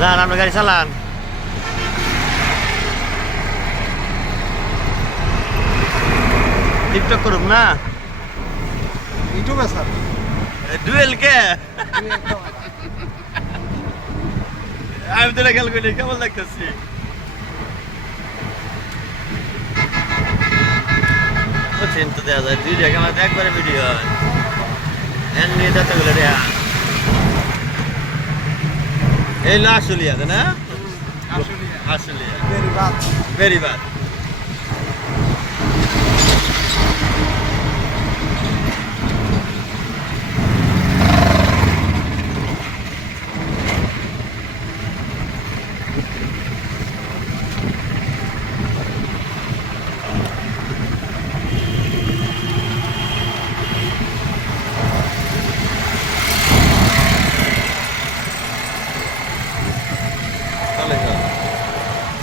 যান আপনার গাড়ি চালান। টিকটক করুন না ইউটিউবে স্যার ডুয়েল কে আমি তো খেয়াল করি কেমন লাগতেছি। চিন্তা দেওয়া যায় দুই টাকা আমার একবারে ভিডিও হয় হ্যান্ড নিয়ে যতগুলো দেয়া এই লো আসলিয়া না আসলে আসলিয়া ভেরি বাদ ভেরি বাদ